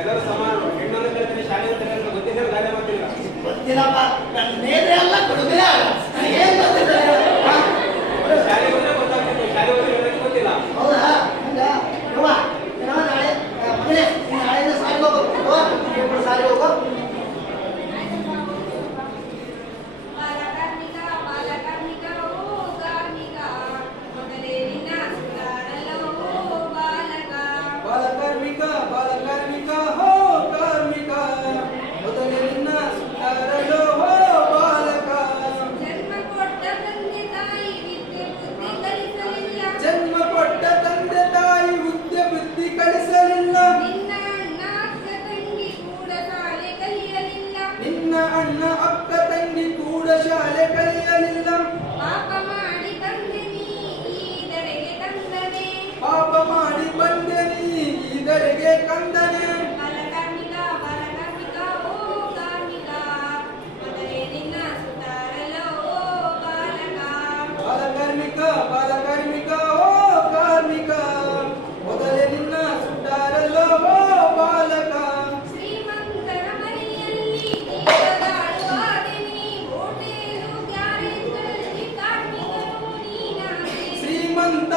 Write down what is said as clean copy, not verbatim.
ಎಲ್ಲರೂ ಸಮಾನ. ಹೆಣ್ಣನ್ನು ಕಲಿತರೆ ಶಾಲೆ ಗೊತ್ತಿಲ್ಲ, ಗಾದೆ ಮಾಡ್ತಿಲ್ಲ. ಗೊತ್ತಿಲ್ಲಪ್ಪ, ನನ್ನ ಮೇಲೆ ಎಲ್ಲ ಕೊಡುದಿಲ್ಲ. ಏನ್ ಗೊತ್ತಿಲ್ಲ ಶಾಲೆ ಹೋದ್ರೆ ಗೊತ್ತಾಗ್ತಿತ್ತು, ಶಾಲೆ ಹೋದ್ರೆ ಹೇಳೋಕೆ ಗೊತ್ತಿಲ್ಲ. ಹೌದಾ? ಹಂಗ ಯವ್ವ, ನಾಳೆ ಮಗನೇ ನಾಳೆಯಿಂದ ಸಾಲಿಗೆ ಹೋಗ್ಬೇಕು. ಇಬ್ಬರು ಸಾಲಿಗೆ ಹೋಗೋ. ಅಣ್ಣ ಅಕ್ಕ ತಂಗಿ ಕೂಡ ಶಾಲೆ ಕಲಿಯಲಿಲ್ಲ. ಪಾಪ ಮಾಡಿ ಬಂದೆ ನೀ ಈದರೆಗೆ ಕಂದನೆ. ಪಾಪ ಮಾಡಿ ಬಂದೆ ನೀ ಈದರೆಗೆ ಕಂದನೆ. ಬಾಲಕಾರ್ಮಿಕ ಬಾಲಕಾರ್ಮಿಕ ಓ ಕಾರ್ಮಿಕ, ಮೊದಲೇ ನಿನ್ನ ಸುತ್ತಾರಲೋ ಓ ಬಾಲಕ. ಬಾಲಕಾರ್ಮಿಕ ಬಾಲಕಾರ್ಮಿಕ ಓ ಕಾರ್ಮಿಕ, ಮೊದಲೇ ನಿನ್ನ ಸುತ್ತಾರಲ್ಲೋ ಓ ಬಾಲಕ. ಶ್ರೀಮಂತರ ಮನೆಯಲ್ಲಿ ಜೀವದಾಳುವಾದೆ ನೀ, ಹೋಟೆಲು ಗ್ಯಾರೇಜ್ಗಳಲ್ಲಿ ಕಾರ್ಮಿಕನು ನೀನಾದೆ. ಶ್ರೀಮಂತ